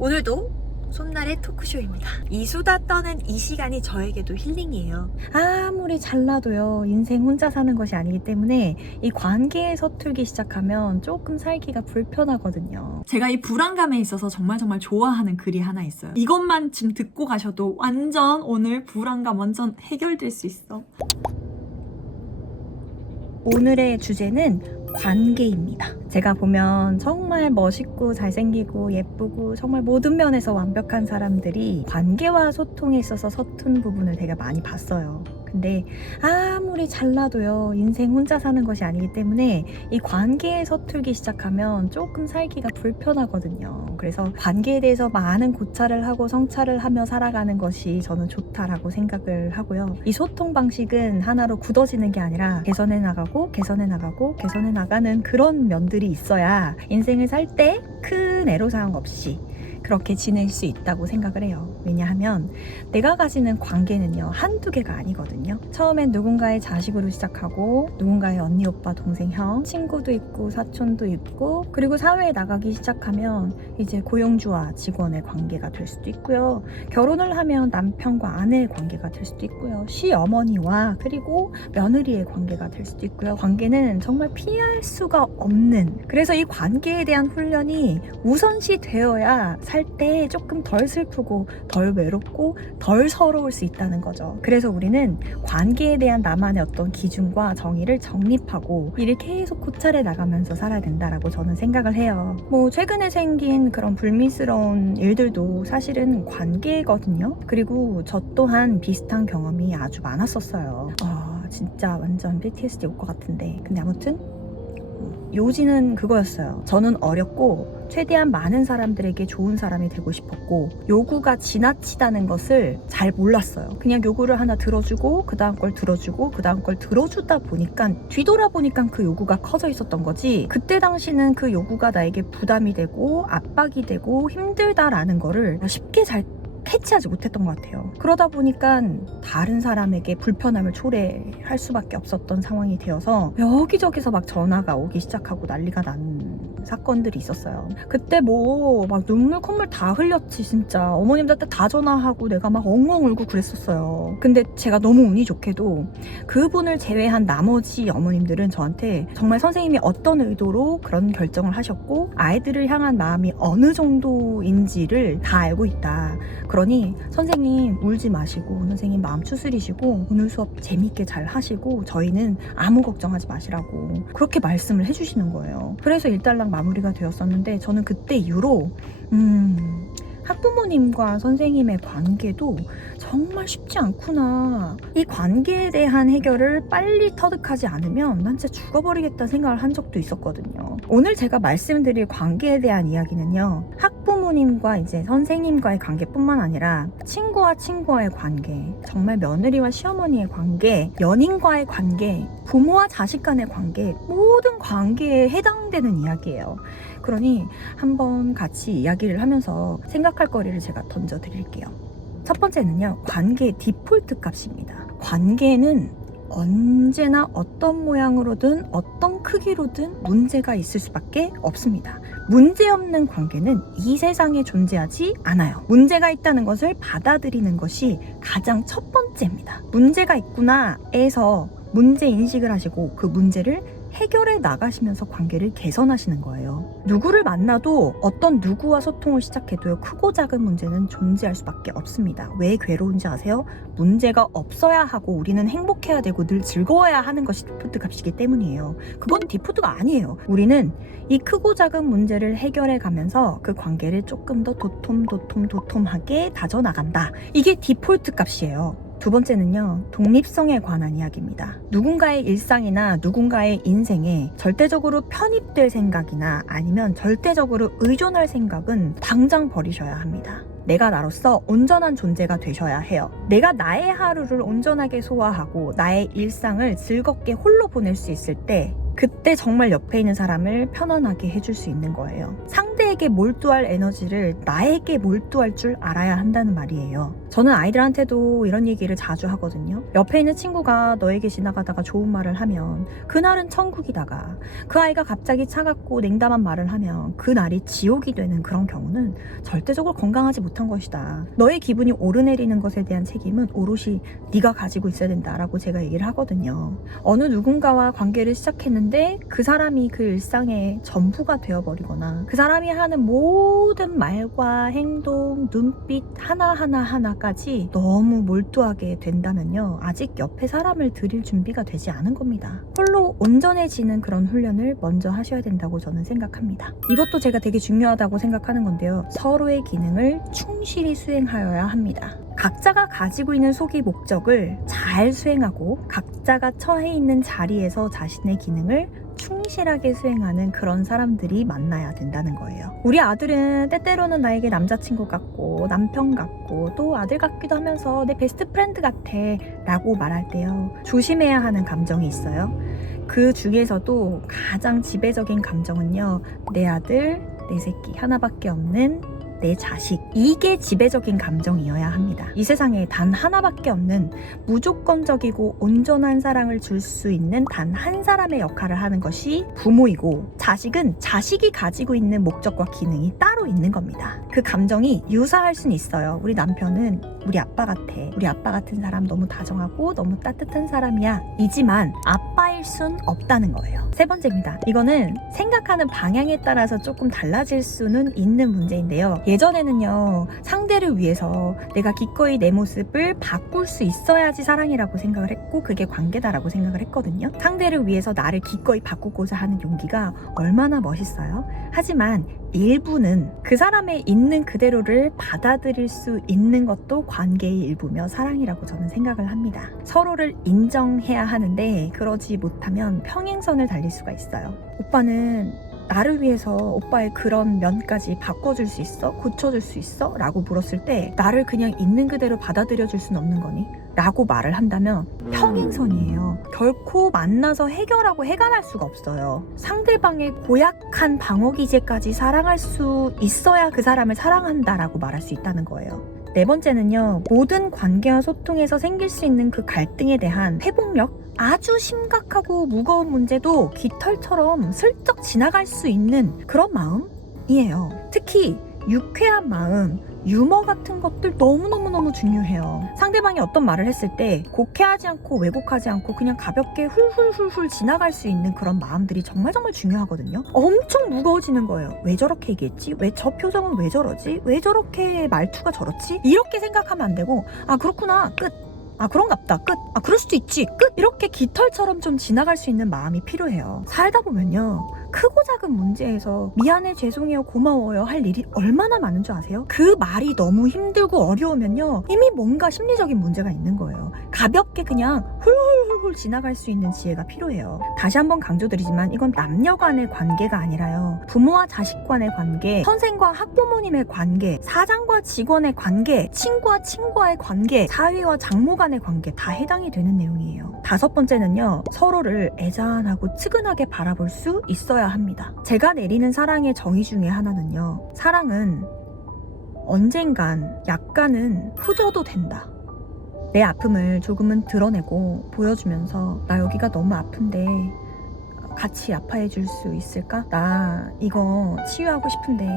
오늘도 솜날의 토크쇼입니다. 이 수다 떠는 이 시간이 저에게도 힐링이에요. 아무리 잘나도요, 인생 혼자 사는 것이 아니기 때문에 이 관계에 서툴기 시작하면 조금 살기가 불편하거든요. 제가 이 불안감에 있어서 정말 좋아하는 글이 하나 있어요. 이것만 지금 듣고 가셔도 완전 오늘 불안감 완전 해결될 수 있어. 오늘의 주제는 관계입니다. 제가 보면 정말 멋있고 잘생기고 예쁘고 정말 모든 면에서 완벽한 사람들이 관계와 소통에 있어서 서툰 부분을 되게 많이 봤어요. 근데 아무리 잘나도요, 인생 혼자 사는 것이 아니기 때문에 이 관계에 서툴기 시작하면 조금 살기가 불편하거든요. 그래서 관계에 대해서 많은 고찰을 하고 성찰을 하며 살아가는 것이 저는 좋다라고 생각을 하고요. 이 소통 방식은 하나로 굳어지는 게 아니라 개선해 나가고 개선해 나가고 개선해 나가는 그런 면들이 있어야 인생을 살 때 큰 애로사항 없이 그렇게 지낼 수 있다고 생각을 해요. 왜냐하면 내가 가지는 관계는요, 한두 개가 아니거든요. 처음엔 누군가의 자식으로 시작하고 누군가의 언니, 오빠, 동생, 형, 친구도 있고 사촌도 있고, 그리고 사회에 나가기 시작하면 이제 고용주와 직원의 관계가 될 수도 있고요. 결혼을 하면 남편과 아내의 관계가 될 수도 있고요. 시어머니와 그리고 며느리의 관계가 될 수도 있고요. 관계는 정말 피할 수가 없는, 그래서 이 관계에 대한 훈련이 우선시 되어야 살 때 조금 덜 슬프고 덜 외롭고 덜 서러울 수 있다는 거죠. 그래서 우리는 관계에 대한 나만의 어떤 기준과 정의를 정립하고 이를 계속 고찰해 나가면서 살아야 된다라고 저는 생각을 해요. 최근에 생긴 그런 불미스러운 일들도 사실은 관계거든요. 그리고 저 또한 비슷한 경험이 아주 많았었어요. 진짜 완전 PTSD 올 것 같은데, 근데 아무튼 요지는 그거였어요. 저는 어렸고 최대한 많은 사람들에게 좋은 사람이 되고 싶었고, 요구가 지나치다는 것을 잘 몰랐어요. 그냥 요구를 하나 들어주고 그 다음 걸 들어주고 그 다음 걸 들어주다 보니까, 뒤돌아보니까 그 요구가 커져 있었던 거지, 그때 당시는 그 요구가 나에게 부담이 되고 압박이 되고 힘들다라는 거를 쉽게 잘 캐치하지 못했던 것 같아요. 그러다 보니까 다른 사람에게 불편함을 초래할 수밖에 없었던 상황이 되어서 여기저기서 막 전화가 오기 시작하고 난리가 난 사건들이 있었어요. 그때 막 눈물 콧물 다 흘렸지. 진짜 어머님들한테 다 전화하고 내가 막 엉엉 울고 그랬었어요. 근데 제가 너무 운이 좋게도 그분을 제외한 나머지 어머님들은 저한테 정말 선생님이 어떤 의도로 그런 결정을 하셨고 아이들을 향한 마음이 어느 정도인지를 다 알고 있다. 그러니 선생님 울지 마시고, 선생님 마음 추스리시고 오늘 수업 재밌게 잘 하시고 저희는 아무 걱정하지 마시라고 그렇게 말씀을 해주시는 거예요. 그래서 일단락 마무리가 되었었는데, 저는 그때 이후로 학부모님과 선생님의 관계도 정말 쉽지 않구나. 이 관계에 대한 해결을 빨리 터득하지 않으면 난 진짜 죽어버리겠다는 생각을 한 적도 있었거든요. 오늘 제가 말씀드릴 관계에 대한 이야기는요, 학부모님과 이제 선생님과의 관계뿐만 아니라 친구와 친구와의 관계, 정말 며느리와 시어머니의 관계, 연인과의 관계, 부모와 자식 간의 관계, 모든 관계에 해당되는 이야기예요. 그러니 한번 같이 이야기를 하면서 생각할 거리를 제가 던져드릴게요. 첫 번째는요, 관계의 디폴트 값입니다. 관계는 언제나 어떤 모양으로든 어떤 크기로든 문제가 있을 수밖에 없습니다. 문제 없는 관계는 이 세상에 존재하지 않아요. 문제가 있다는 것을 받아들이는 것이 가장 첫 번째입니다. 문제가 있구나에서 문제 인식을 하시고 그 문제를 해결해 나가시면서 관계를 개선하시는 거예요. 누구를 만나도 어떤 누구와 소통을 시작해도요, 크고 작은 문제는 존재할 수밖에 없습니다. 왜 괴로운지 아세요? 문제가 없어야 하고 우리는 행복해야 되고 늘 즐거워야 하는 것이 디폴트 값이기 때문이에요. 그건 디폴트가 아니에요. 우리는 이 크고 작은 문제를 해결해 가면서 그 관계를 조금 더 도톰하게 다져나간다. 이게 디폴트 값이에요. 두 번째는요, 독립성에 관한 이야기입니다. 누군가의 일상이나 누군가의 인생에 절대적으로 편입될 생각이나 아니면 절대적으로 의존할 생각은 당장 버리셔야 합니다. 내가 나로서 온전한 존재가 되셔야 해요. 내가 나의 하루를 온전하게 소화하고 나의 일상을 즐겁게 홀로 보낼 수 있을 때, 그때 정말 옆에 있는 사람을 편안하게 해줄 수 있는 거예요. 상대에게 몰두할 에너지를 나에게 몰두할 줄 알아야 한다는 말이에요. 저는 아이들한테도 이런 얘기를 자주 하거든요. 옆에 있는 친구가 너에게 지나가다가 좋은 말을 하면 그날은 천국이다가, 그 아이가 갑자기 차갑고 냉담한 말을 하면 그날이 지옥이 되는 그런 경우는 절대적으로 건강하지 못한 것이다. 너의 기분이 오르내리는 것에 대한 책임은 오롯이 네가 가지고 있어야 된다라고 제가 얘기를 하거든요. 어느 누군가와 관계를 시작했는데 그 사람이 그 일상의 전부가 되어버리거나 그 사람이 하는 모든 말과 행동, 눈빛 하나까지 너무 몰두하게 된다면요, 아직 옆에 사람을 들일 준비가 되지 않은 겁니다. 홀로 온전해지는 그런 훈련을 먼저 하셔야 된다고 저는 생각합니다. 이것도 제가 되게 중요하다고 생각하는 건데요, 서로의 기능을 충실히 수행하여야 합니다. 각자가 가지고 있는 소기 목적을 잘 수행하고 각자가 처해 있는 자리에서 자신의 기능을 충실하게 수행하는 그런 사람들이 만나야 된다는 거예요. 우리 아들은 때때로는 나에게 남자친구 같고 남편 같고 또 아들 같기도 하면서 내 베스트 프렌드 같아 라고 말할 때요, 조심해야 하는 감정이 있어요. 그 중에서도 가장 지배적인 감정은요, 내 아들, 내 새끼 하나밖에 없는 내 자식, 이게 지배적인 감정이어야 합니다. 이 세상에 단 하나밖에 없는 무조건적이고 온전한 사랑을 줄 수 있는 단 한 사람의 역할을 하는 것이 부모이고, 자식은 자식이 가지고 있는 목적과 기능이 따로 있는 겁니다. 그 감정이 유사할 수는 있어요. 우리 남편은 우리 아빠 같아, 우리 아빠 같은 사람 너무 다정하고 너무 따뜻한 사람이야, 이지만 아빠일 순 없다는 거예요. 세 번째입니다. 이거는 생각하는 방향에 따라서 조금 달라질 수는 있는 문제인데요, 예전에는요, 상대를 위해서 내가 기꺼이 내 모습을 바꿀 수 있어야지 사랑이라고 생각을 했고 그게 관계다라고 생각을 했거든요. 상대를 위해서 나를 기꺼이 바꾸고자 하는 용기가 얼마나 멋있어요. 하지만 일부는 그 사람의 있는 그대로를 받아들일 수 있는 것도 관계의 일부며 사랑이라고 저는 생각을 합니다. 서로를 인정해야 하는데 그러지 못하면 평행선을 달릴 수가 있어요. 오빠는 나를 위해서 오빠의 그런 면까지 바꿔줄 수 있어? 고쳐줄 수 있어? 라고 물었을 때 나를 그냥 있는 그대로 받아들여줄 순 없는 거니? 라고 말을 한다면 평행선이에요. 결코 만나서 해결하고 해결할 수가 없어요. 상대방의 고약한 방어 기제까지 사랑할 수 있어야 그 사람을 사랑한다라고 말할 수 있다는 거예요. 네 번째는요, 모든 관계와 소통에서 생길 수 있는 그 갈등에 대한 회복력, 아주 심각하고 무거운 문제도 깃털처럼 슬쩍 지나갈 수 있는 그런 마음이에요. 특히 유쾌한 마음, 유머 같은 것들 너무너무 중요해요. 상대방이 어떤 말을 했을 때 곡해하지 않고 왜곡하지 않고 그냥 가볍게 훌훌훌훌 지나갈 수 있는 그런 마음들이 정말 중요하거든요. 엄청 무거워지는 거예요. 왜 저렇게 얘기했지? 왜 저 표정은 왜 저러지? 왜 저렇게 말투가 저렇지? 이렇게 생각하면 안 되고, 아 그렇구나, 끝. 아 그런갑다, 끝. 아 그럴 수도 있지, 끝. 이렇게 깃털처럼 좀 지나갈 수 있는 마음이 필요해요. 살다 보면요, 크고 작은 문제에서 미안해, 죄송해요, 고마워요 할 일이 얼마나 많은 줄 아세요? 그 말이 너무 힘들고 어려우면요, 이미 뭔가 심리적인 문제가 있는 거예요. 가볍게 그냥 훌훌훌훌 지나갈 수 있는 지혜가 필요해요. 다시 한번 강조드리지만 이건 남녀 간의 관계가 아니라요, 부모와 자식 간의 관계, 선생과 학부모님의 관계, 사장과 직원의 관계, 친구와 친구와의 관계, 사위와 장모 간의 관계 다 해당이 되는 내용이에요. 다섯 번째는요, 서로를 애잔하고 측은하게 바라볼 수 있어야 합니다. 제가 내리는 사랑의 정의 중에 하나는요, 사랑은 언젠간 약간은 후져도 된다. 내 아픔을 조금은 드러내고 보여주면서 나 여기가 너무 아픈데 같이 아파해 줄 수 있을까? 나 이거 치유하고 싶은데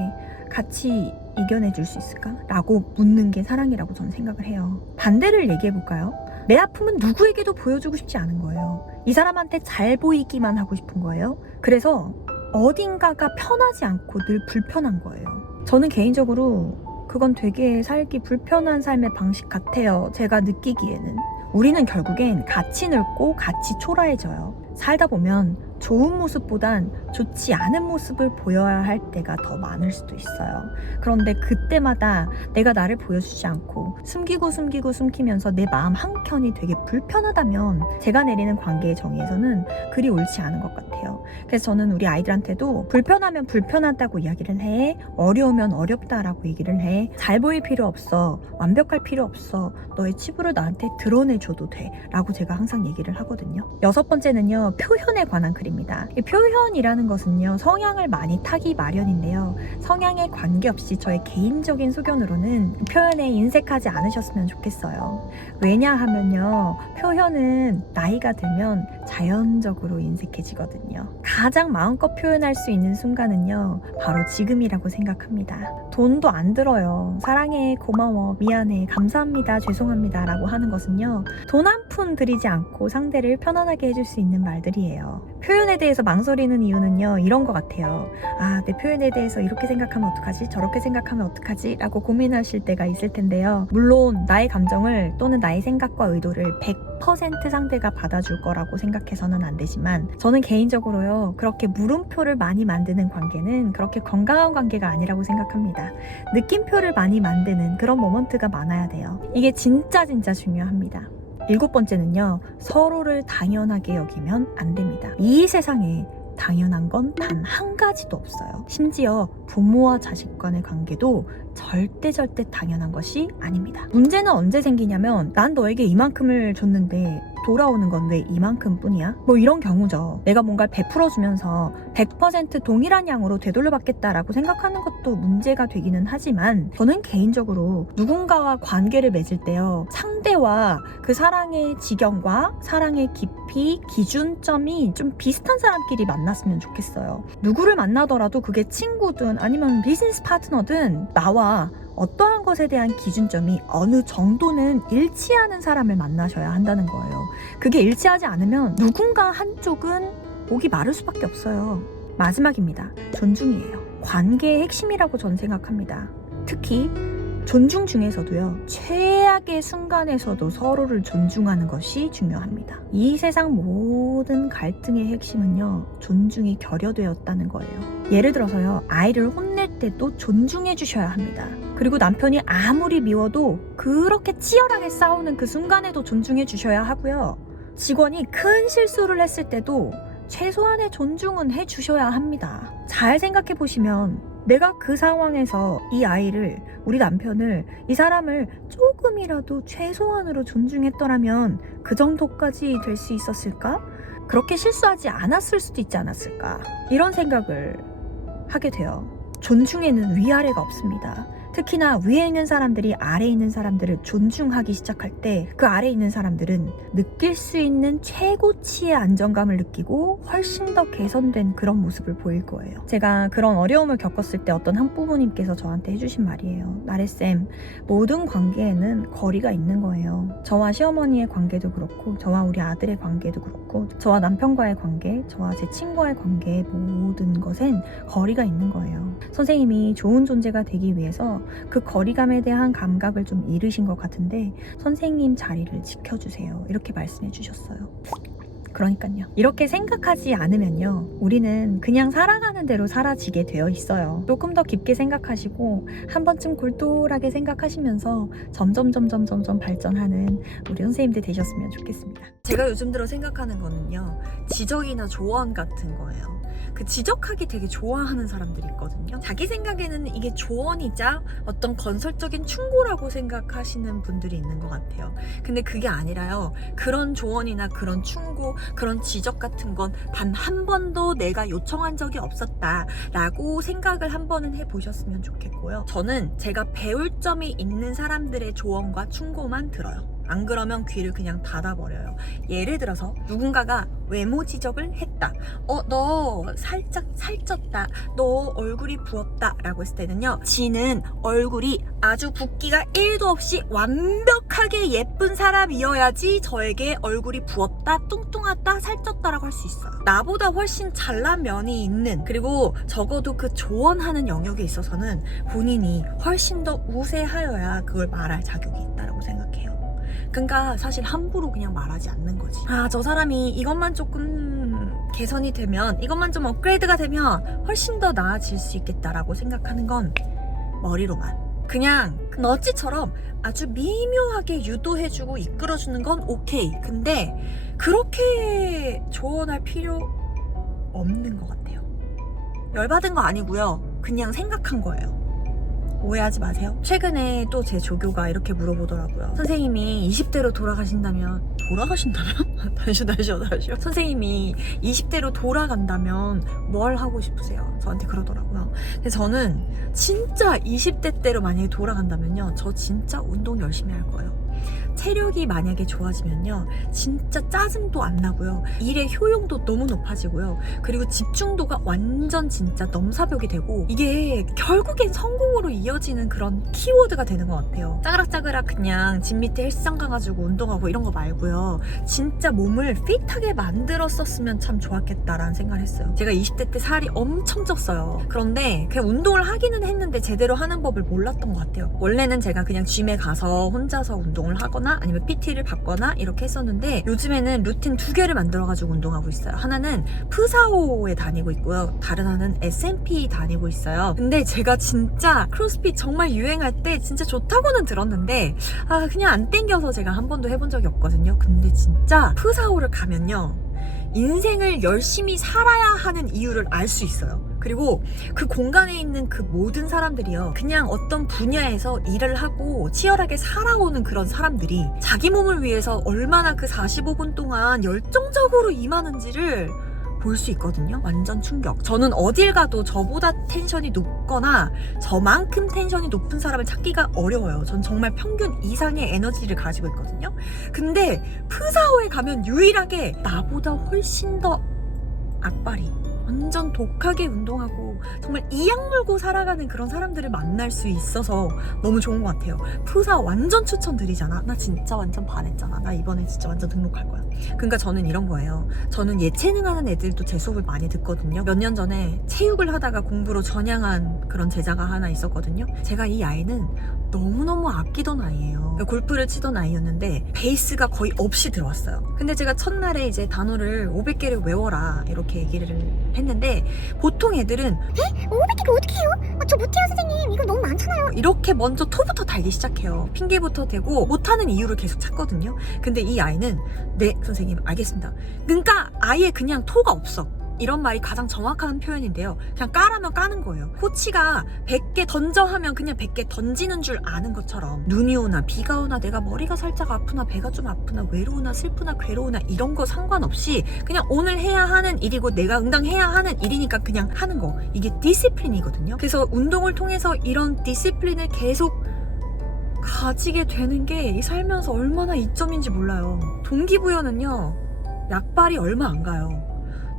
같이 이겨내 줄 수 있을까? 라고 묻는 게 사랑이라고 저는 생각을 해요. 반대를 얘기해 볼까요? 내 아픔은 누구에게도 보여주고 싶지 않은 거예요. 이 사람한테 잘 보이기만 하고 싶은 거예요. 그래서 어딘가가 편하지 않고 늘 불편한 거예요. 저는 개인적으로 그건 되게 살기 불편한 삶의 방식 같아요. 제가 느끼기에는. 우리는 결국엔 같이 늙고 같이 초라해져요. 살다 보면 좋은 모습보단 좋지 않은 모습을 보여야 할 때가 더 많을 수도 있어요. 그런데 그때마다 내가 나를 보여주지 않고 숨기면서 내 마음 한켠이 되게 불편하다면 제가 내리는 관계의 정의에서는 그리 옳지 않은 것 같아요. 그래서 저는 우리 아이들한테도 불편하면 불편하다고 이야기를 해, 어려우면 어렵다라고 얘기를 해, 잘 보일 필요 없어, 완벽할 필요 없어, 너의 치부를 나한테 드러내줘도 돼 라고 제가 항상 얘기를 하거든요. 여섯 번째는요, 표현에 관한 그림 말입니다. 이 표현이라는 것은요, 성향을 많이 타기 마련인데요. 성향에 관계없이 저의 개인적인 소견으로는 표현에 인색하지 않으셨으면 좋겠어요. 왜냐하면요, 표현은 나이가 들면 자연적으로 인색해지거든요. 가장 마음껏 표현할 수 있는 순간은요, 바로 지금이라고 생각합니다. 돈도 안 들어요. 사랑해, 고마워, 미안해, 감사합니다, 죄송합니다 라고 하는 것은요, 돈 한 푼 들이지 않고 상대를 편안하게 해줄 수 있는 말들이에요. 표현에 대해서 망설이는 이유는요, 이런 것 같아요. 아, 내 표현에 대해서 이렇게 생각하면 어떡하지? 저렇게 생각하면 어떡하지? 라고 고민하실 때가 있을 텐데요. 물론 나의 감정을 또는 나의 생각과 의도를 100% 상대가 받아줄 거라고 생각해서는 안 되지만, 저는 개인적으로요, 그렇게 물음표를 많이 만드는 관계는 그렇게 건강한 관계가 아니라고 생각합니다. 느낌표를 많이 만드는 그런 모먼트가 많아야 돼요. 이게 진짜 중요합니다. 7번째는요, 서로를 당연하게 여기면 안 됩니다. 이 세상에 당연한 건 단 한 가지도 없어요. 심지어 부모와 자식 간의 관계도 절대 당연한 것이 아닙니다. 문제는 언제 생기냐면, 난 너에게 이만큼을 줬는데 돌아오는 건 왜 이만큼 뿐이야? 뭐 이런 경우죠. 내가 뭔가를 베풀어주면서 100% 동일한 양으로 되돌려받겠다라고 생각하는 것도 문제가 되기는 하지만, 저는 개인적으로 누군가와 관계를 맺을 때요, 상대와 그 사랑의 지경과 사랑의 깊이, 기준점이 좀 비슷한 사람끼리 만났으면 좋겠어요. 누구를 만나더라도 그게 친구든 아니면 비즈니스 파트너든 나와 어떠한 것에 대한 기준점이 어느 정도는 일치하는 사람을 만나셔야 한다는 거예요. 그게 일치하지 않으면 누군가 한쪽은 목이 마를 수밖에 없어요. 마지막입니다. 존중이에요. 관계의 핵심이라고 저는 생각합니다. 특히 존중 중에서도요, 최악의 순간에서도 서로를 존중하는 것이 중요합니다. 이 세상 모든 갈등의 핵심은요, 존중이 결여되었다는 거예요. 예를 들어서요, 아이를 혼낼 때도 존중해 주셔야 합니다. 그리고 남편이 아무리 미워도 그렇게 치열하게 싸우는 그 순간에도 존중해 주셔야 하고요. 직원이 큰 실수를 했을 때도 최소한의 존중은 해 주셔야 합니다. 잘 생각해 보시면, 내가 그 상황에서 이 아이를, 우리 남편을, 이 사람을 조금이라도 최소한으로 존중했더라면 그 정도까지 될 수 있었을까? 그렇게 실수하지 않았을 수도 있지 않았을까? 이런 생각을 하게 돼요. 존중에는 위아래가 없습니다. 특히나 위에 있는 사람들이 아래에 있는 사람들을 존중하기 시작할 때, 그 아래에 있는 사람들은 느낄 수 있는 최고치의 안정감을 느끼고 훨씬 더 개선된 그런 모습을 보일 거예요. 제가 그런 어려움을 겪었을 때 어떤 한 부모님께서 저한테 해주신 말이에요. 나래쌤, 모든 관계에는 거리가 있는 거예요. 저와 시어머니의 관계도 그렇고, 저와 우리 아들의 관계도 그렇고, 저와 남편과의 관계, 저와 제 친구와의 관계, 모든 것엔 거리가 있는 거예요. 선생님이 좋은 존재가 되기 위해서 그 거리감에 대한 감각을 좀 잃으신 것 같은데, 선생님 자리를 지켜주세요, 이렇게 말씀해 주셨어요. 그러니까요, 이렇게 생각하지 않으면요, 우리는 그냥 살아가는 대로 사라지게 되어 있어요. 조금 더 깊게 생각하시고 한 번쯤 골똘하게 생각하시면서 점점 발전하는 우리 선생님들 되셨으면 좋겠습니다. 제가 요즘 들어 생각하는 거는요, 지적이나 조언 같은 거예요. 그 지적하기 되게 좋아하는 사람들이 있거든요. 자기 생각에는 이게 조언이자 어떤 건설적인 충고라고 생각하시는 분들이 있는 것 같아요. 근데 그게 아니라요, 그런 조언이나 그런 충고, 그런 지적 같은 건 단 한 번도 내가 요청한 적이 없었다 라고 생각을 한 번은 해보셨으면 좋겠고요. 저는 제가 배울 점이 있는 사람들의 조언과 충고만 들어요. 안 그러면 귀를 그냥 닫아버려요. 예를 들어서 누군가가 외모 지적을 했다. 너 살짝 살쪘다. 너 얼굴이 부었다 라고 했을 때는요, 지는 얼굴이 아주 붓기가 1도 없이 완벽하게 예쁜 사람이어야지 저에게 얼굴이 부었다, 뚱뚱하다, 살쪘다 라고 할 수 있어요. 나보다 훨씬 잘난 면이 있는, 그리고 적어도 그 조언하는 영역에 있어서는 본인이 훨씬 더 우세하여야 그걸 말할 자격이 있다고 생각해요. 그러니까 사실 함부로 그냥 말하지 않는 거지. 아, 저 사람이 이것만 조금 개선이 되면, 이것만 좀 업그레이드가 되면 훨씬 더 나아질 수 있겠다라고 생각하는 건 머리로만, 그냥 너찌처럼 아주 미묘하게 유도해주고 이끌어주는 건 오케이. 근데 그렇게 조언할 필요 없는 것 같아요. 열받은 거 아니고요, 그냥 생각한 거예요. 오해하지 마세요. 최근에 또 제 조교가 이렇게 물어보더라고요. 선생님이 20대로 돌아가신다면 다시요. 선생님이 20대로 돌아간다면 뭘 하고 싶으세요? 저한테 그러더라고요. 근데 저는 진짜 20대 때로 만약에 돌아간다면요, 저 진짜 운동 열심히 할 거예요. 체력이 만약에 좋아지면요, 진짜 짜증도 안 나고요, 일의 효용도 너무 높아지고요, 그리고 집중도가 완전 진짜 넘사벽이 되고, 이게 결국엔 성공으로 이어지는 그런 키워드가 되는 것 같아요. 짜그락짜그락 그냥 집 밑에 헬스장 가가지고 운동하고 이런 거 말고요, 진짜 몸을 핏하게 만들었었으면 참 좋았겠다라는 생각을 했어요. 제가 20대 때 살이 엄청 쪘어요. 그런데 그냥 운동을 하기는 했는데 제대로 하는 법을 몰랐던 것 같아요. 원래는 제가 그냥 짐에 가서 혼자서 운동을 하거나 아니면 PT를 받거나 이렇게 했었는데, 요즘에는 루틴 2개를 만들어가지고 운동하고 있어요. 하나는 푸사오에 다니고 있고요, 다른 하나는 SMP 다니고 있어요. 근데 제가 진짜 크로스핏 정말 유행할 때 진짜 좋다고는 들었는데, 그냥 안 땡겨서 제가 한 번도 해본 적이 없거든요. 근데 진짜 푸사오를 가면요, 인생을 열심히 살아야 하는 이유를 알 수 있어요. 그리고 그 공간에 있는 그 모든 사람들이요, 그냥 어떤 분야에서 일을 하고 치열하게 살아오는 그런 사람들이 자기 몸을 위해서 얼마나 그 45분 동안 열정적으로 임하는지를 볼 수 있거든요. 완전 충격. 저는 어딜 가도 저보다 텐션이 높거나 저만큼 텐션이 높은 사람을 찾기가 어려워요. 전 정말 평균 이상의 에너지를 가지고 있거든요. 근데 푸사오에 가면 유일하게 나보다 훨씬 더 악바리, 완전 독하게 운동하고 정말 이악 물고 살아가는 그런 사람들을 만날 수 있어서 너무 좋은 것 같아요. 푸사 완전 추천드리잖아. 나 진짜 완전 반했잖아. 나 이번에 진짜 완전 등록할 거야. 그러니까 저는 이런 거예요. 저는 예체능 하는 애들도 제 수업을 많이 듣거든요. 몇 년 전에 체육을 하다가 공부로 전향한 그런 제자가 하나 있었거든요. 제가 이 아이는 너무너무 아끼던 아이예요. 골프를 치던 아이였는데 베이스가 거의 없이 들어왔어요. 근데 제가 첫날에 이제 단어를 500개를 외워라 이렇게 얘기를 했는데, 보통 애들은 500개가 어떻게 해요? 저 못해요 선생님, 이거 너무 많잖아요. 이렇게 먼저 토부터 달기 시작해요. 핑계부터 대고 못하는 이유를 계속 찾거든요. 근데 이 아이는 네 선생님 알겠습니다. 그러니까 아예 그냥 토가 없어. 이런 말이 가장 정확한 표현인데요. 그냥 까라면 까는 거예요. 코치가 100개 던져 하면 그냥 100개 던지는 줄 아는 것처럼, 눈이 오나 비가 오나 내가 머리가 살짝 아프나 배가 좀 아프나 외로우나 슬프나 괴로우나 이런 거 상관없이 그냥 오늘 해야 하는 일이고 내가 응당해야 하는 일이니까 그냥 하는 거. 이게 디시플린이거든요. 그래서 운동을 통해서 이런 디시플린을 계속 가지게 되는 게 살면서 얼마나 이점인지 몰라요. 동기부여는요, 약발이 얼마 안 가요.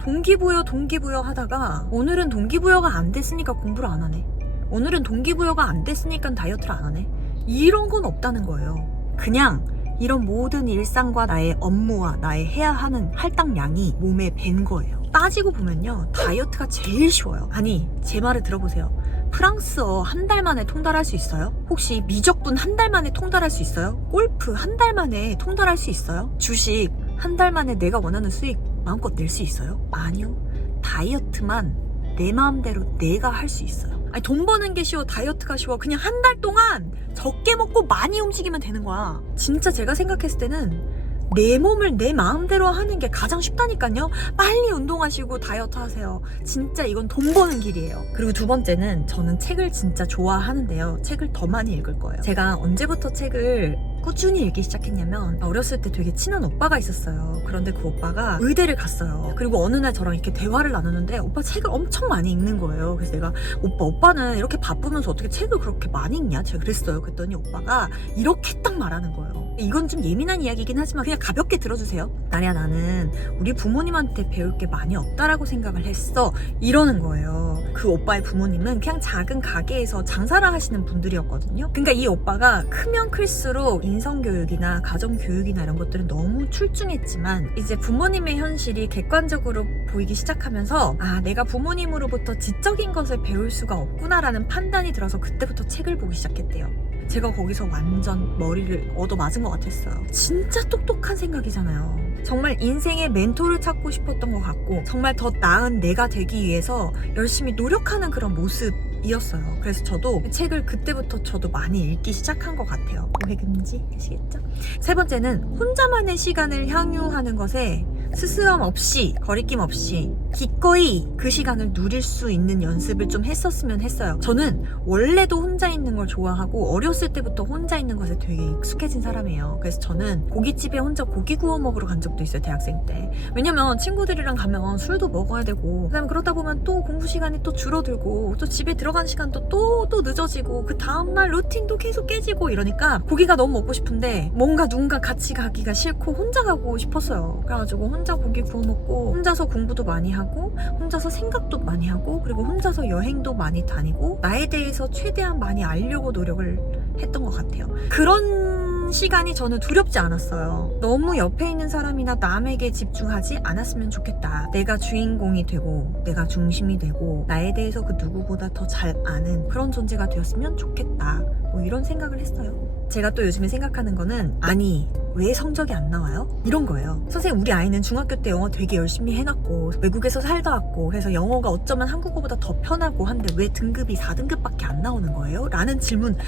동기부여 하다가 오늘은 동기부여가 안 됐으니까 공부를 안 하네, 오늘은 동기부여가 안 됐으니까 다이어트를 안 하네, 이런 건 없다는 거예요. 그냥 이런 모든 일상과 나의 업무와 나의 해야 하는 할당량이 몸에 밴 거예요. 따지고 보면요, 다이어트가 제일 쉬워요. 아니, 제 말을 들어보세요. 프랑스어 한 달 만에 통달할 수 있어요? 혹시 미적분 한 달 만에 통달할 수 있어요? 골프 한 달 만에 통달할 수 있어요? 주식 한 달 만에 내가 원하는 수익 마음껏 낼 수 있어요? 아니요. 다이어트만 내 마음대로 내가 할 수 있어요. 아니, 돈 버는 게 쉬워, 다이어트가 쉬워? 그냥 한 달 동안 적게 먹고 많이 움직이면 되는 거야. 진짜 제가 생각했을 때는 내 몸을 내 마음대로 하는 게 가장 쉽다니까요. 빨리 운동하시고 다이어트 하세요. 진짜 이건 돈 버는 길이에요. 그리고 두 번째는, 저는 책을 진짜 좋아하는데요, 책을 더 많이 읽을 거예요. 제가 언제부터 책을 꾸준히 읽기 시작했냐면, 어렸을 때 되게 친한 오빠가 있었어요. 그런데 그 오빠가 의대를 갔어요. 그리고 어느 날 저랑 이렇게 대화를 나누는데 오빠 책을 엄청 많이 읽는 거예요. 그래서 내가 오빠는 이렇게 바쁘면서 어떻게 책을 그렇게 많이 읽냐? 제가 그랬어요. 그랬더니 오빠가 이렇게 딱 말하는 거예요. 이건 좀 예민한 이야기이긴 하지만 그냥 가볍게 들어주세요. 나리야, 나는 우리 부모님한테 배울 게 많이 없다라고 생각을 했어, 이러는 거예요. 그 오빠의 부모님은 그냥 작은 가게에서 장사를 하시는 분들이었거든요. 그러니까 이 오빠가 크면 클수록 인성교육이나 가정교육이나 이런 것들은 너무 출중했지만, 이제 부모님의 현실이 객관적으로 보이기 시작하면서 내가 부모님으로부터 지적인 것을 배울 수가 없구나라는 판단이 들어서 그때부터 책을 보기 시작했대요. 제가 거기서 완전 머리를 얻어맞은 것 같았어요. 진짜 똑똑한 생각이잖아요. 정말 인생의 멘토를 찾고 싶었던 것 같고, 정말 더 나은 내가 되기 위해서 열심히 노력하는 그런 모습이었어요. 그래서 저도 책을 그때부터 저도 많이 읽기 시작한 것 같아요. 오해금지 아시겠죠? 세 번째는, 혼자만의 시간을 향유하는 것에 스스럼 없이 거리낌 없이 기꺼이 그 시간을 누릴 수 있는 연습을 좀 했었으면 했어요. 저는 원래도 혼자 있는 걸 좋아하고 어렸을 때부터 혼자 있는 것에 되게 익숙해진 사람이에요. 그래서 저는 고깃집에 혼자 고기 구워 먹으러 간 적도 있어요, 대학생 때. 왜냐면 친구들이랑 가면 술도 먹어야 되고, 그다음에 그러다 보면 또 공부 시간이 또 줄어들고, 또 집에 들어가는 시간도 또 늦어지고, 그 다음날 루틴도 계속 깨지고 이러니까 고기가 너무 먹고 싶은데 뭔가 누군가 같이 가기가 싫고 혼자 가고 싶었어요. 그래가지고 혼자 고기 구워 먹고, 혼자서 공부도 많이 하고, 혼자서 생각도 많이 하고, 그리고 혼자서 여행도 많이 다니고, 나에 대해서 최대한 많이 알려고 노력을 했던 것 같아요. 그런 시간이 저는 두렵지 않았어요. 너무 옆에 있는 사람이나 남에게 집중하지 않았으면 좋겠다. 내가 주인공이 되고 내가 중심이 되고 나에 대해서 그 누구보다 더 잘 아는 그런 존재가 되었으면 좋겠다. 뭐 이런 생각을 했어요. 제가 또 요즘에 생각하는 거는, 아니 왜 성적이 안 나와요? 이런 거예요. 선생님, 우리 아이는 중학교 때 영어 되게 열심히 해놨고 외국에서 살다 왔고 그래서 영어가 어쩌면 한국어보다 더 편하고 한데 왜 등급이 4등급밖에 안 나오는 거예요? 라는 질문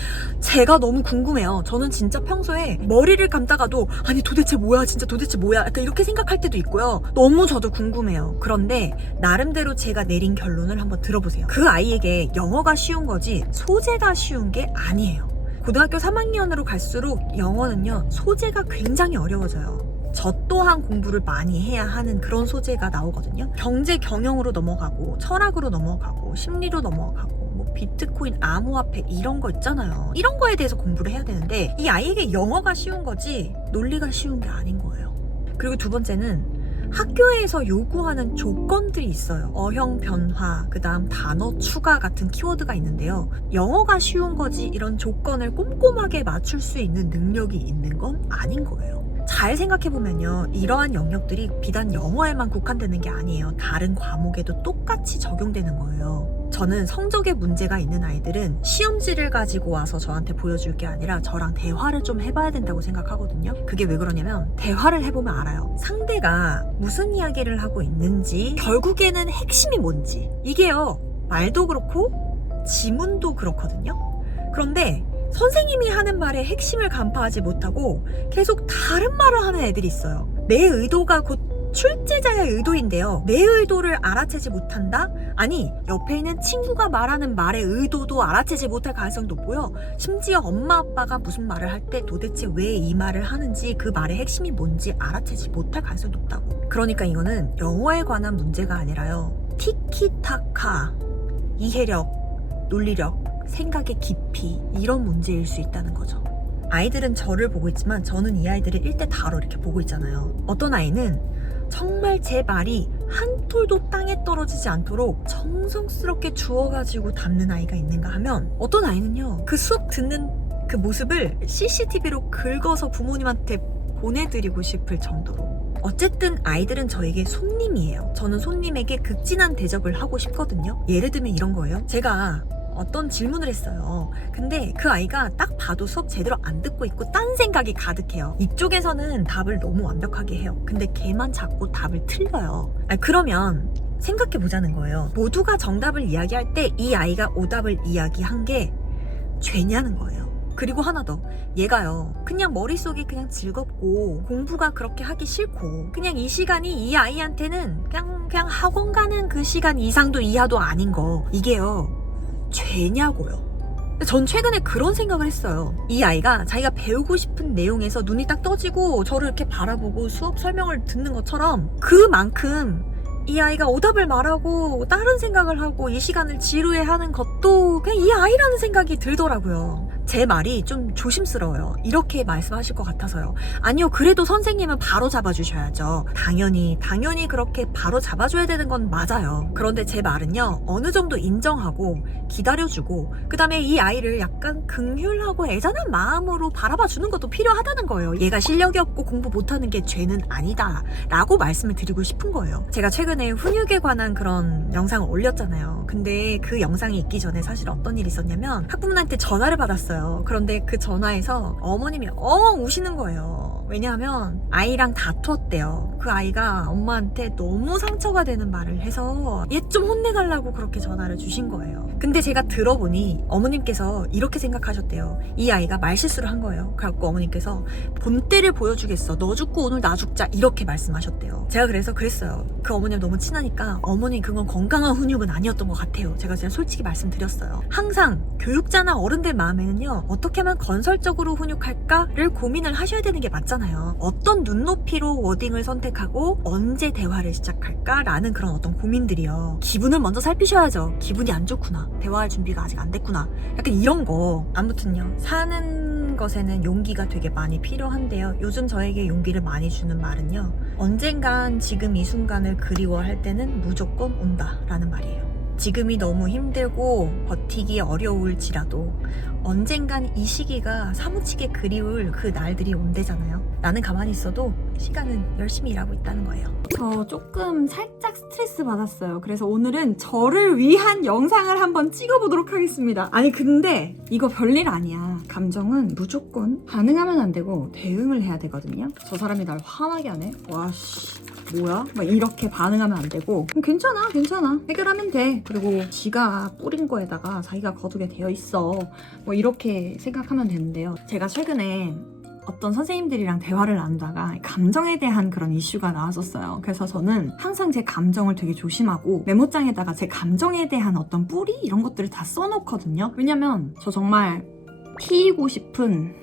제가 너무 궁금해요. 저는 진짜 평소에 머리를 감다가도 아니 도대체 뭐야, 진짜 도대체 뭐야, 약간 이렇게 생각할 때도 있고요. 너무 저도 궁금해요. 그런데 나름대로 제가 내린 결론을 한번 들어보세요. 그 아이에게 영어가 쉬운 거지 소재가 쉬운 게 아니에요. 고등학교 3학년으로 갈수록 영어는요, 소재가 굉장히 어려워져요. 저 또한 공부를 많이 해야 하는 그런 소재가 나오거든요. 경제 경영으로 넘어가고, 철학으로 넘어가고, 심리로 넘어가고, 뭐 비트코인, 암호화폐 이런 거 있잖아요. 이런 거에 대해서 공부를 해야 되는데 이 아이에게 영어가 쉬운 거지 논리가 쉬운 게 아닌 거예요. 그리고 두 번째는 학교에서 요구하는 조건들이 있어요. 어형 변화, 그 다음 단어 추가 같은 키워드가 있는데요. 영어가 쉬운 거지 이런 조건을 꼼꼼하게 맞출 수 있는 능력이 있는 건 아닌 거예요. 잘 생각해보면요, 이러한 영역들이 비단 영어에만 국한되는 게 아니에요. 다른 과목에도 똑같이 적용되는 거예요. 저는 성적에 문제가 있는 아이들은 시험지를 가지고 와서 저한테 보여줄 게 아니라 저랑 대화를 좀 해봐야 된다고 생각하거든요. 그게 왜 그러냐면 대화를 해보면 알아요. 상대가 무슨 이야기를 하고 있는지, 결국에는 핵심이 뭔지. 이게요, 말도 그렇고 지문도 그렇거든요. 그런데 선생님이 하는 말의 핵심을 간파하지 못하고 계속 다른 말을 하는 애들이 있어요. 내 의도가 곧 출제자의 의도인데요, 내 의도를 알아채지 못한다? 아니, 옆에 있는 친구가 말하는 말의 의도도 알아채지 못할 가능성이 높고요. 심지어 엄마 아빠가 무슨 말을 할 때 도대체 왜 이 말을 하는지, 그 말의 핵심이 뭔지 알아채지 못할 가능성이 높다고. 그러니까 이거는 영어에 관한 문제가 아니라요, 티키타카, 이해력, 논리력, 생각의 깊이, 이런 문제일 수 있다는 거죠. 아이들은 저를 보고 있지만 저는 이 아이들을 1대 다로 이렇게 보고 있잖아요. 어떤 아이는 정말 제 말이 한 톨도 땅에 떨어지지 않도록 정성스럽게 주워가지고 담는 아이가 있는가 하면, 어떤 아이는요, 그 수업 듣는 그 모습을 CCTV로 긁어서 부모님한테 보내드리고 싶을 정도로. 어쨌든 아이들은 저에게 손님이에요. 저는 손님에게 극진한 대접을 하고 싶거든요. 예를 들면 이런 거예요. 제가 어떤 질문을 했어요. 근데 그 아이가 딱 봐도 수업 제대로 안 듣고 있고 딴 생각이 가득해요. 이쪽에서는 답을 너무 완벽하게 해요. 근데 걔만 자꾸 답을 틀려요. 그러면 생각해 보자는 거예요. 모두가 정답을 이야기할 때 이 아이가 오답을 이야기한 게 죄냐는 거예요. 그리고 하나 더, 얘가요, 그냥 머릿속이 그냥 즐겁고 공부가 그렇게 하기 싫고 그냥 이 시간이 이 아이한테는 그냥 학원 가는 그 시간 이상도 이하도 아닌 거, 이게요 죄냐고요. 전 최근에 그런 생각을 했어요. 이 아이가 자기가 배우고 싶은 내용에서 눈이 딱 떠지고 저를 이렇게 바라보고 수업 설명을 듣는 것처럼, 그만큼 이 아이가 오답을 말하고 다른 생각을 하고 이 시간을 지루해하는 것도 그냥 이 아이라는 생각이 들더라고요. 제 말이 좀 조심스러워요. 이렇게 말씀하실 것 같아서요. 아니요, 그래도 선생님은 바로 잡아주셔야죠. 당연히 그렇게 바로 잡아줘야 되는 건 맞아요. 그런데 제 말은요, 어느 정도 인정하고 기다려주고 그 다음에 이 아이를 약간 긍휼하고 애잔한 마음으로 바라봐주는 것도 필요하다는 거예요. 얘가 실력이 없고 공부 못하는 게 죄는 아니다 라고 말씀을 드리고 싶은 거예요. 제가 최근에 훈육에 관한 그런 영상을 올렸잖아요. 근데 그 영상이 있기 전에 사실 어떤 일이 있었냐면, 학부모한테 전화를 받았어요. 그런데 그 전화에서 어머님이 엉엉 우시는 거예요. 왜냐하면 아이랑 다투었대요. 그 아이가 엄마한테 너무 상처가 되는 말을 해서 얘 좀 혼내달라고 그렇게 전화를 주신 거예요. 근데 제가 들어보니 어머님께서 이렇게 생각하셨대요. 이 아이가 말실수를 한 거예요. 그래갖고 어머님께서 본때를 보여주겠어. 너 죽고 오늘 나 죽자. 이렇게 말씀하셨대요. 제가 그래서 그랬어요. 그 어머님 너무 친하니까 어머니 그건 건강한 훈육은 아니었던 것 같아요. 제가 진짜 솔직히 말씀드렸어요. 항상 교육자나 어른들 마음에는요. 어떻게 하면 건설적으로 훈육할까를 고민을 하셔야 되는 게 맞잖아요. 어떤 눈높이로 워딩을 선택하고 언제 대화를 시작할까라는 그런 어떤 고민들이요. 기분을 먼저 살피셔야죠. 기분이 안 좋구나. 대화할 준비가 아직 안 됐구나. 약간 이런 거. 아무튼요. 사는 것에는 용기가 되게 많이 필요한데요. 요즘 저에게 용기를 많이 주는 말은요. 언젠간 지금 이 순간을 그리워할 때는 무조건 온다라는 말이에요. 지금이 너무 힘들고 버티기 어려울지라도 언젠간 이 시기가 사무치게 그리울 그 날들이 온대잖아요. 나는 가만히 있어도 시간은 열심히 일하고 있다는 거예요. 저 조금 살짝 스트레스 받았어요. 그래서 오늘은 저를 위한 영상을 한번 찍어보도록 하겠습니다. 아니 근데 이거 별일 아니야. 감정은 무조건 반응하면 안 되고 대응을 해야 되거든요. 저 사람이 날 화나게 하네? 와씨 뭐야? 막 이렇게 반응하면 안 되고 괜찮아 해결하면 돼. 그리고 지가 뿌린 거에다가 자기가 거두게 되어 있어. 뭐 이렇게 생각하면 되는데요. 제가 최근에 어떤 선생님들이랑 대화를 나누다가 감정에 대한 그런 이슈가 나왔었어요. 그래서 저는 항상 제 감정을 되게 조심하고 메모장에다가 제 감정에 대한 어떤 뿌리 이런 것들을 다 써놓거든요. 왜냐면 저 정말 T이고 싶은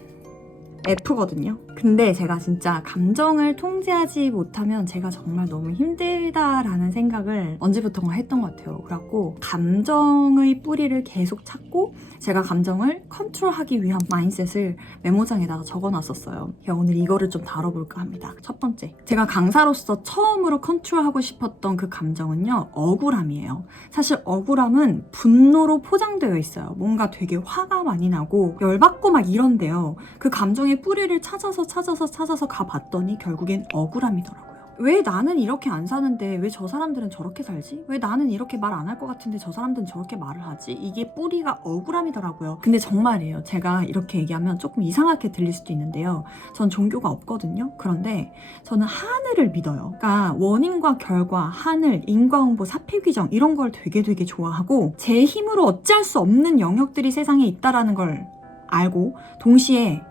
F거든요. 근데 제가 진짜 감정을 통제하지 못하면 제가 정말 너무 힘들다라는 생각을 언제부턴가 했던 것 같아요. 그래갖고 감정의 뿌리를 계속 찾고 제가 감정을 컨트롤하기 위한 마인셋을 메모장에다가 적어놨었어요. 오늘 이거를 좀 다뤄볼까 합니다. 첫 번째, 제가 강사로서 처음으로 컨트롤하고 싶었던 그 감정은요, 억울함이에요. 사실 억울함은 분노로 포장되어 있어요. 뭔가 되게 화가 많이 나고 열받고 막 이런데요. 그 감정의 뿌리를 찾아서 가봤더니 결국엔 억울함이더라고요. 왜 나는 이렇게 안 사는데 왜 저 사람들은 저렇게 살지? 왜 나는 이렇게 말 안 할 것 같은데 저 사람들은 저렇게 말을 하지? 이게 뿌리가 억울함이더라고요. 근데 정말이에요. 제가 이렇게 얘기하면 조금 이상하게 들릴 수도 있는데요. 전 종교가 없거든요. 그런데 저는 하늘을 믿어요. 그러니까 원인과 결과, 하늘, 인과응보, 사필귀정 이런 걸 되게 좋아하고 제 힘으로 어찌할 수 없는 영역들이 세상에 있다라는 걸 알고 동시에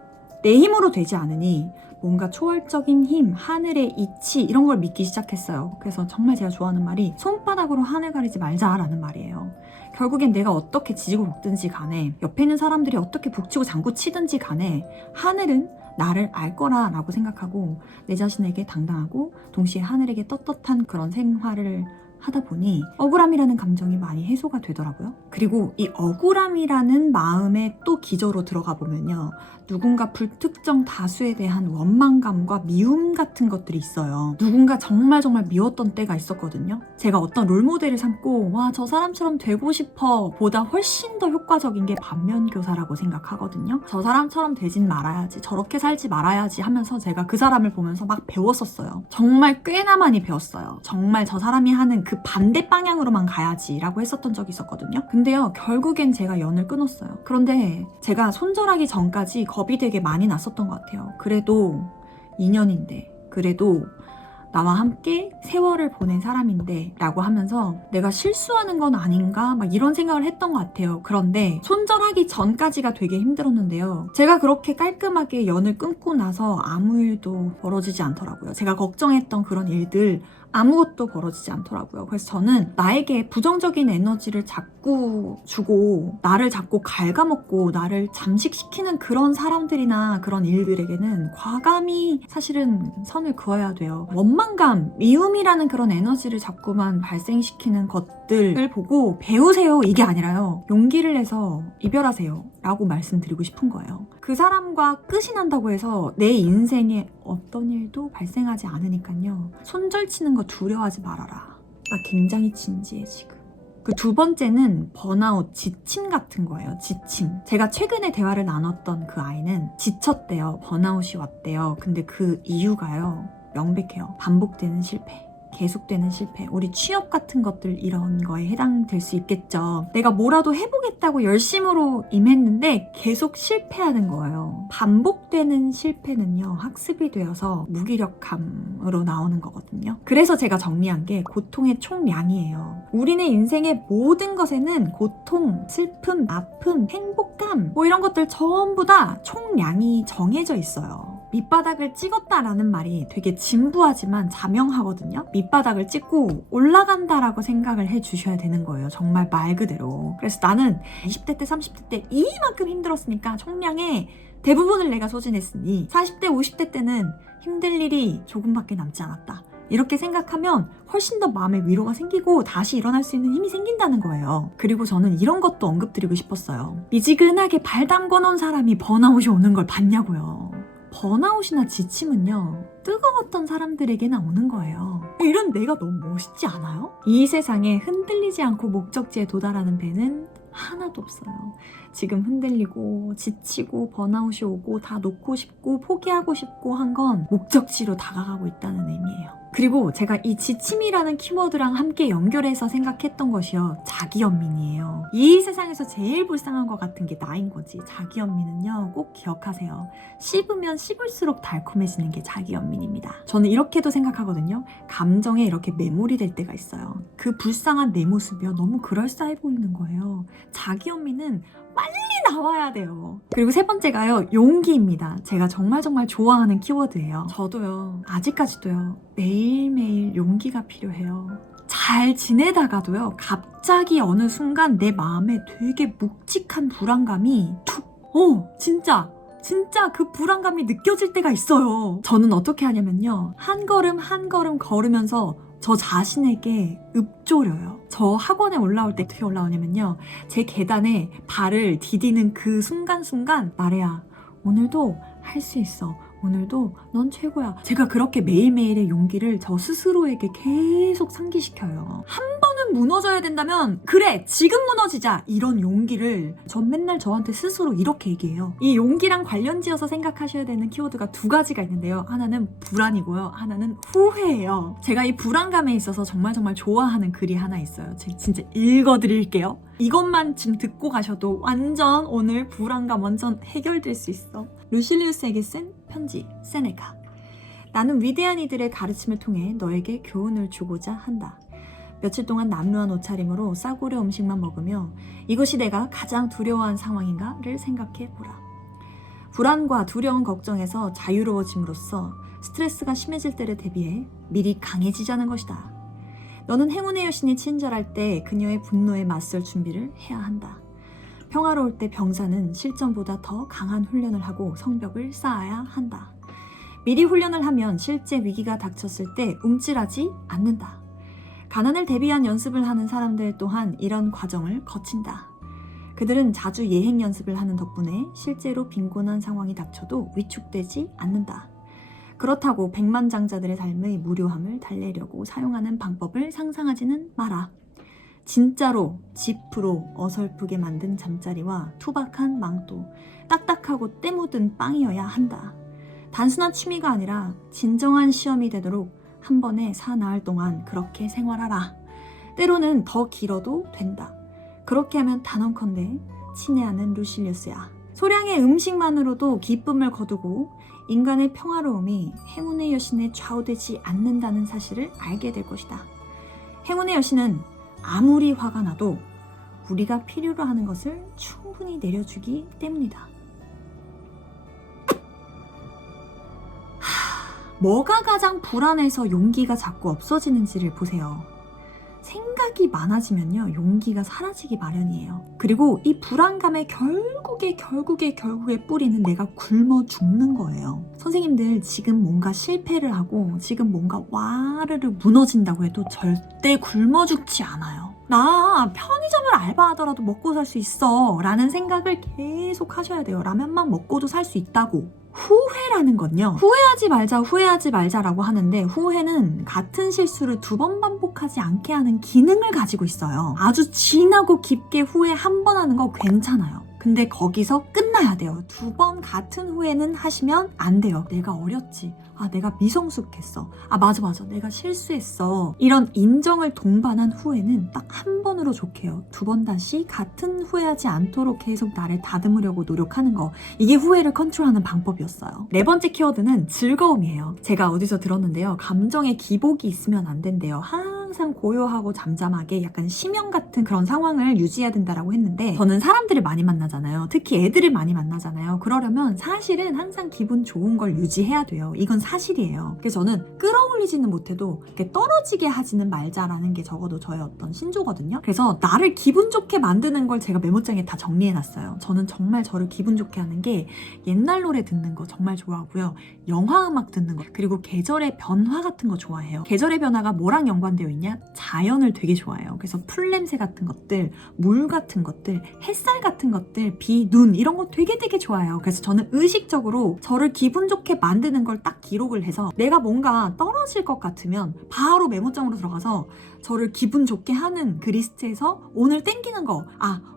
내 힘으로 되지 않으니 뭔가 초월적인 힘, 하늘의 이치 이런 걸 믿기 시작했어요. 그래서 정말 제가 좋아하는 말이 손바닥으로 하늘 가리지 말자라는 말이에요. 결국엔 내가 어떻게 지지고 볶든지 간에 옆에 있는 사람들이 어떻게 북치고 장구 치든지 간에 하늘은 나를 알 거라라고 생각하고 내 자신에게 당당하고 동시에 하늘에게 떳떳한 그런 생활을 하다 보니 억울함이라는 감정이 많이 해소가 되더라고요. 그리고 이 억울함이라는 마음의 또 기저로 들어가 보면요. 누군가 불특정 다수에 대한 원망감과 미움 같은 것들이 있어요. 누군가 정말 미웠던 때가 있었거든요. 제가 어떤 롤모델을 삼고 와, 저 사람처럼 되고 싶어 보다 훨씬 더 효과적인 게 반면교사라고 생각하거든요. 저 사람처럼 되진 말아야지, 저렇게 살지 말아야지 하면서 제가 그 사람을 보면서 막 배웠었어요. 정말 꽤나 많이 배웠어요. 정말 저 사람이 하는 그 반대 방향으로만 가야지 라고 했었던 적이 있었거든요. 근데요, 결국엔 제가 연을 끊었어요. 그런데 제가 손절하기 전까지 겁이 되게 많이 났었던 것 같아요. 그래도 2년인데 그래도 나와 함께 세월을 보낸 사람인데 라고 하면서 내가 실수하는 건 아닌가 막 이런 생각을 했던 것 같아요. 그런데 손절하기 전까지가 되게 힘들었는데요. 제가 그렇게 깔끔하게 연을 끊고 나서 아무 일도 벌어지지 않더라고요. 제가 걱정했던 그런 일들 아무것도 벌어지지 않더라고요. 그래서 저는 나에게 부정적인 에너지를 자꾸 주고 나를 자꾸 갉아먹고 나를 잠식시키는 그런 사람들이나 그런 일들에게는 과감히 사실은 선을 그어야 돼요. 원망감, 미움이라는 그런 에너지를 자꾸만 발생시키는 것들을 보고 배우세요 이게 아니라요. 용기를 내서 이별하세요 라고 말씀드리고 싶은 거예요. 그 사람과 끝이 난다고 해서 내 인생에 어떤 일도 발생하지 않으니까요. 손절치는 거 두려워하지 말아라. 나 굉장히 진지해 지금. 그 두 번째는 번아웃, 지침 같은 거예요. 지침. 제가 최근에 대화를 나눴던 그 아이는 지쳤대요. 번아웃이 왔대요. 근데 그 이유가요. 명백해요. 반복되는 실패. 계속되는 실패, 우리 취업 같은 것들 이런 거에 해당될 수 있겠죠. 내가 뭐라도 해보겠다고 열심으로 임했는데 계속 실패하는 거예요. 반복되는 실패는요, 학습이 되어서 무기력함으로 나오는 거거든요. 그래서 제가 정리한 게 고통의 총량이에요. 우리는 인생의 모든 것에는 고통, 슬픔, 아픔, 행복감 뭐 이런 것들 전부 다 총량이 정해져 있어요. 밑바닥을 찍었다라는 말이 되게 진부하지만 자명하거든요. 밑바닥을 찍고 올라간다라고 생각을 해주셔야 되는 거예요. 정말 말 그대로. 그래서 나는 20대 때 30대 때 이만큼 힘들었으니까 총량의 대부분을 내가 소진했으니 40대 50대 때는 힘들 일이 조금밖에 남지 않았다. 이렇게 생각하면 훨씬 더 마음의 위로가 생기고 다시 일어날 수 있는 힘이 생긴다는 거예요. 그리고 저는 이런 것도 언급드리고 싶었어요. 미지근하게 발 담궈놓은 사람이 번아웃이 오는 걸 봤냐고요. 번아웃이나 지침은요, 뜨거웠던 사람들에게나 오는 거예요. 이런 내가 너무 멋있지 않아요? 이 세상에 흔들리지 않고 목적지에 도달하는 배는 하나도 없어요. 지금 흔들리고 지치고 번아웃이 오고 다 놓고 싶고 포기하고 싶고 한 건 목적지로 다가가고 있다는 의미예요. 그리고 제가 이 지침이라는 키워드랑 함께 연결해서 생각했던 것이요, 자기연민이에요. 이 세상에서 제일 불쌍한 것 같은 게 나인 거지. 자기연민은요, 꼭 기억하세요. 씹으면 씹을수록 달콤해지는 게 자기연민입니다. 저는 이렇게도 생각하거든요. 감정에 이렇게 매몰이 될 때가 있어요. 그 불쌍한 내 모습이요, 너무 그럴싸해 보이는 거예요. 자기연민은 빨리 나와야 돼요. 그리고 세 번째가요, 용기입니다. 제가 정말 좋아하는 키워드예요. 저도요, 아직까지도요, 매일매일 용기가 필요해요. 잘 지내다가도요, 갑자기 어느 순간 내 마음에 되게 묵직한 불안감이 진짜 그 불안감이 느껴질 때가 있어요. 저는 어떻게 하냐면요, 한 걸음 한 걸음 걸으면서 저 자신에게 읊조려요. 저 학원에 올라올 때 어떻게 올라오냐면요, 제 계단에 발을 디디는 그 순간순간, 나래야, 오늘도 할 수 있어. 오늘도 넌 최고야. 제가 그렇게 매일매일의 용기를 저 스스로에게 계속 상기시켜요. 한 번은 무너져야 된다면 그래, 지금 무너지자, 이런 용기를 전 맨날 저한테 스스로 이렇게 얘기해요. 이 용기랑 관련지어서 생각하셔야 되는 키워드가 두 가지가 있는데요. 하나는 불안이고요, 하나는 후회예요. 제가 이 불안감에 있어서 정말 좋아하는 글이 하나 있어요. 제가 진짜 읽어드릴게요. 이것만 지금 듣고 가셔도 완전 오늘 불안감 완전 해결될 수 있어. 루실리우스에게 쓴 편지, 세네카. 나는 위대한 이들의 가르침을 통해 너에게 교훈을 주고자 한다. 며칠 동안 남루한 옷차림으로 싸구려 음식만 먹으며 이것이 내가 가장 두려워한 상황인가를 생각해보라. 불안과 두려운 걱정에서 자유로워짐으로써 스트레스가 심해질 때를 대비해 미리 강해지자는 것이다. 너는 행운의 여신이 친절할 때 그녀의 분노에 맞설 준비를 해야 한다. 평화로울 때 병사는 실전보다 더 강한 훈련을 하고 성벽을 쌓아야 한다. 미리 훈련을 하면 실제 위기가 닥쳤을 때 움찔하지 않는다. 가난을 대비한 연습을 하는 사람들 또한 이런 과정을 거친다. 그들은 자주 예행 연습을 하는 덕분에 실제로 빈곤한 상황이 닥쳐도 위축되지 않는다. 그렇다고 백만장자들의 삶의 무료함을 달래려고 사용하는 방법을 상상하지는 마라. 진짜로 지프로 어설프게 만든 잠자리와 투박한 망토, 딱딱하고 때 묻은 빵이어야 한다. 단순한 취미가 아니라 진정한 시험이 되도록 한 번에 사나흘 동안 그렇게 생활하라. 때로는 더 길어도 된다. 그렇게 하면 단언컨대 친애하는 루실리우스야. 소량의 음식만으로도 기쁨을 거두고 인간의 평화로움이 행운의 여신에 좌우되지 않는다는 사실을 알게 될 것이다. 행운의 여신은 아무리 화가 나도 우리가 필요로 하는 것을 충분히 내려주기 때문이다. 뭐가 가장 불안해서 용기가 자꾸 없어지는지를 보세요. 생각이 많아지면요, 용기가 사라지기 마련이에요. 그리고 이 불안감의 결국에 뿌리는 내가 굶어 죽는 거예요. 선생님들 지금 뭔가 실패를 하고 지금 뭔가 와르르 무너진다고 해도 절대 굶어 죽지 않아요. 나 편의점을 알바하더라도 먹고 살 수 있어 라는 생각을 계속 하셔야 돼요. 라면만 먹고도 살 수 있다고. 후회라는 건요, 후회하지 말자라고 하는데, 후회는 같은 실수를 2번 반복하지 않게 하는 기능을 가지고 있어요. 아주 진하고 깊게 후회 한 번 하는 거 괜찮아요. 근데 거기서 끝나야 돼요. 2번 같은 후회는 하시면 안 돼요. 내가 어렸지. 내가 미성숙했어. 맞아. 내가 실수했어. 이런 인정을 동반한 후회는 딱 한 번으로 좋게요. 2번 다시 같은 후회하지 않도록 계속 나를 다듬으려고 노력하는 거. 이게 후회를 컨트롤하는 방법이었어요. 4번째 키워드는 즐거움이에요. 제가 어디서 들었는데요. 감정에 기복이 있으면 안 된대요. 항상 고요하고 잠잠하게 약간 심연 같은 그런 상황을 유지해야 된다라고 했는데, 저는 사람들을 많이 만나잖아요. 특히 애들을 많이 만나잖아요. 그러려면 사실은 항상 기분 좋은 걸 유지해야 돼요. 이건 사실이에요. 그래서 저는 끌어올리지는 못해도 이렇게 떨어지게 하지는 말자라는 게 적어도 저의 어떤 신조거든요. 그래서 나를 기분 좋게 만드는 걸 제가 메모장에 다 정리해놨어요. 저는 정말 저를 기분 좋게 하는 게 옛날 노래 듣는 거 정말 좋아하고요. 영화 음악 듣는 거, 그리고 계절의 변화 같은 거 좋아해요. 계절의 변화가 뭐랑 연관되어 있냐? 자연을 되게 좋아해요. 그래서 풀 냄새 같은 것들, 물 같은 것들, 햇살 같은 것들, 비, 눈 이런 거 되게 좋아해요. 그래서 저는 의식적으로 저를 기분 좋게 만드는 걸 딱 기록을 해서 내가 뭔가 떨어질 것 같으면 바로 메모장으로 들어가서 저를 기분 좋게 하는 그 리스트에서 오늘 땡기는 거,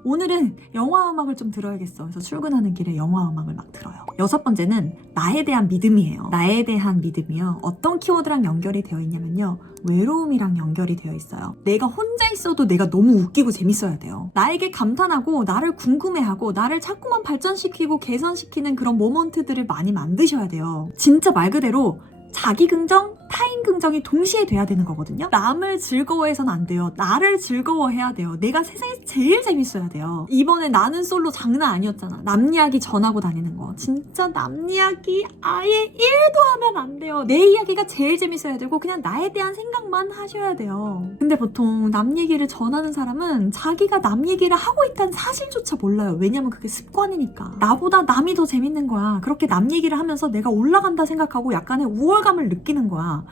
오늘은 영화 음악을 좀 들어야겠어. 그래서 출근하는 길에 영화 음악을 막 들어요. 6번째는 나에 대한 믿음이에요. 나에 대한 믿음이요. 어떤 키워드랑 연결이 되어 있냐면요. 외로움이랑 연결이 되어 있어요. 내가 혼자 있어도 내가 너무 웃기고 재밌어야 돼요. 나에게 감탄하고 나를 궁금해하고 나를 자꾸만 발전시키고 개선시키는 그런 모먼트들을 많이 만드셔야 돼요. 진짜 말 그대로 자기 긍정, 타인 긍정이 동시에 돼야 되는 거거든요. 남을 즐거워해서는 안 돼요. 나를 즐거워해야 돼요. 내가 세상에서 제일 재밌어야 돼요. 이번에 나는 솔로 장난 아니었잖아. 남 이야기 전하고 다니는 거. 진짜 남 이야기 아예 1도 하면 안 돼요. 내 이야기가 제일 재밌어야 되고 그냥 나에 대한 생각만 하셔야 돼요. 근데 보통 남 얘기를 전하는 사람은 자기가 남 얘기를 하고 있다는 사실조차 몰라요. 왜냐면 그게 습관이니까. 나보다 남이 더 재밌는 거야. 그렇게 남 얘기를 하면서 내가 올라간다 생각하고 약간의 우월감을 느끼는 거야.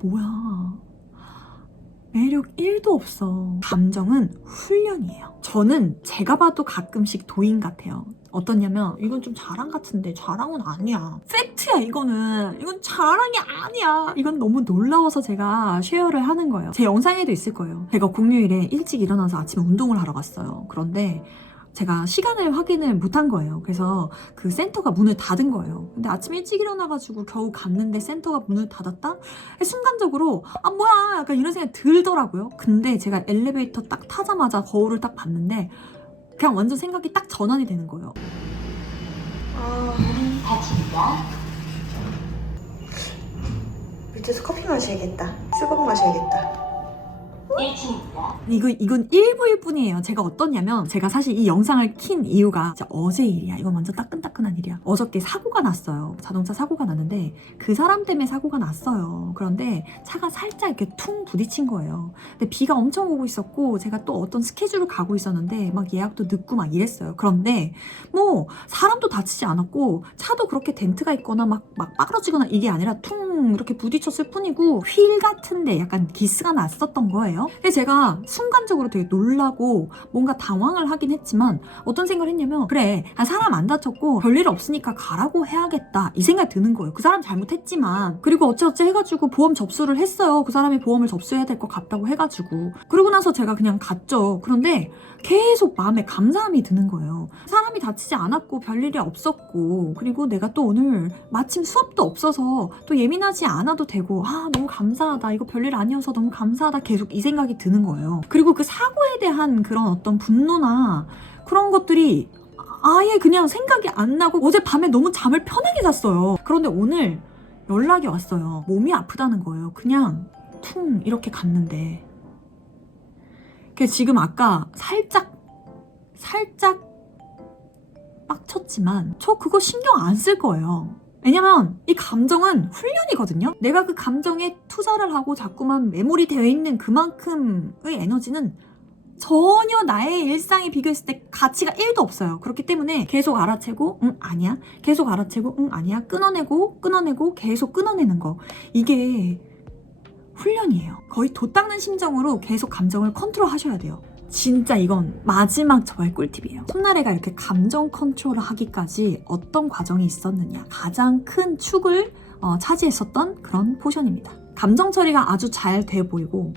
뭐야, 매력 1도 없어. 감정은 훈련이에요. 저는 제가 봐도 가끔씩 도인 같아요. 어떠냐면 이건 좀 자랑 같은데 자랑은 아니야. 팩트야 이거는. 이건 자랑이 아니야. 이건 너무 놀라워서 제가 쉐어를 하는 거예요. 제 영상에도 있을 거예요. 제가 공휴일에 일찍 일어나서 아침에 운동을 하러 갔어요. 그런데 제가 시간을 확인을 못한 거예요. 그래서 그 센터가 문을 닫은 거예요. 근데 아침에 일찍 일어나가지고 겨우 갔는데 센터가 문을 닫았다? 순간적으로 뭐야 약간 이런 생각이 들더라고요. 근데 제가 엘리베이터 딱 타자마자 거울을 딱 봤는데 그냥 완전 생각이 딱 전환이 되는 거예요. 문이 닫힙니다. 밑에서 커피 마셔야겠다. 수박 마셔야겠다. 1층입니다. 이건 일부일 뿐이에요. 제가 어떠냐면 제가 사실 이 영상을 킨 이유가 진짜 어제 일이야. 이건 완전 따끈따끈한 일이야. 어저께 사고가 났어요. 자동차 사고가 났는데 그 사람 때문에 사고가 났어요. 그런데 차가 살짝 이렇게 퉁 부딪힌 거예요. 근데 비가 엄청 오고 있었고 제가 또 어떤 스케줄을 가고 있었는데 막 예약도 늦고 막 이랬어요. 그런데 뭐 사람도 다치지 않았고 차도 그렇게 덴트가 있거나 막 빠그러지거나 이게 아니라 퉁 이렇게 부딪혔을 뿐이고 휠 같은데 약간 기스가 났었던 거예요. 근데 제가 순간적으로 되게 놀라고 뭔가 당황을 하긴 했지만 어떤 생각을 했냐면 그래 사람 안 다쳤고 별일 없으니까 가라고 해야겠다 이 생각이 드는 거예요. 그 사람 잘못했지만 그리고 어찌어찌 해가지고 보험 접수를 했어요. 그 사람이 보험을 접수해야 될 것 같다고 해가지고 그러고 나서 제가 그냥 갔죠. 그런데 계속 마음에 감사함이 드는 거예요. 사람이 다치지 않았고 별일이 없었고 그리고 내가 또 오늘 마침 수업도 없어서 또 예민하지 않아도 되고 너무 감사하다. 이거 별일 아니어서 너무 감사하다. 계속 이 생각이 드는 거예요. 그리고 그 사고에 대한 그런 어떤 분노나 그런 것들이 아예 그냥 생각이 안 나고 어젯밤에 너무 잠을 편하게 잤어요. 그런데 오늘 연락이 왔어요. 몸이 아프다는 거예요. 그냥 퉁 이렇게 갔는데 지금 아까 살짝 빡쳤지만 저 그거 신경 안 쓸 거예요. 왜냐면 이 감정은 훈련이거든요. 내가 그 감정에 투자를 하고 자꾸만 메모리 되어 있는 그만큼의 에너지는 전혀 나의 일상에 비교했을 때 가치가 1도 없어요. 그렇기 때문에 계속 알아채고 아니야. 계속 알아채고 아니야. 끊어내고 계속 끊어내는 거. 이게 훈련이에요. 거의 도 닦는 심정으로 계속 감정을 컨트롤 하셔야 돼요. 진짜 이건 마지막 저의 꿀팁이에요. 손나래가 이렇게 감정 컨트롤을 하기까지 어떤 과정이 있었느냐. 가장 큰 축을 차지했었던 그런 포션입니다. 감정 처리가 아주 잘 돼 보이고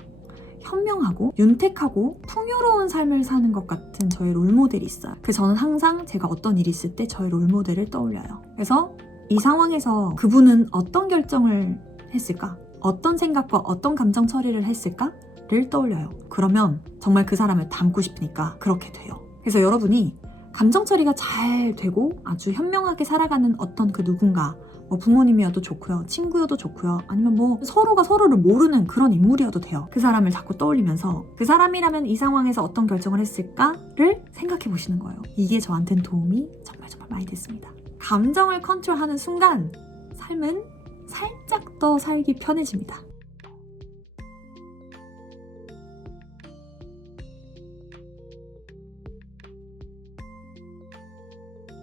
현명하고 윤택하고 풍요로운 삶을 사는 것 같은 저의 롤모델이 있어요. 그래서 저는 항상 제가 어떤 일이 있을 때 저의 롤모델을 떠올려요. 그래서 이 상황에서 그분은 어떤 결정을 했을까? 어떤 생각과 어떤 감정 처리를 했을까를 떠올려요. 그러면 정말 그 사람을 닮고 싶으니까 그렇게 돼요. 그래서 여러분이 감정 처리가 잘 되고 아주 현명하게 살아가는 어떤 그 누군가, 뭐 부모님이어도 좋고요, 친구여도 좋고요, 아니면 뭐 서로가 서로를 모르는 그런 인물이어도 돼요. 그 사람을 자꾸 떠올리면서 그 사람이라면 이 상황에서 어떤 결정을 했을까를 생각해 보시는 거예요. 이게 저한테는 도움이 정말 많이 됐습니다. 감정을 컨트롤하는 순간 삶은 살짝 더 살기 편해집니다.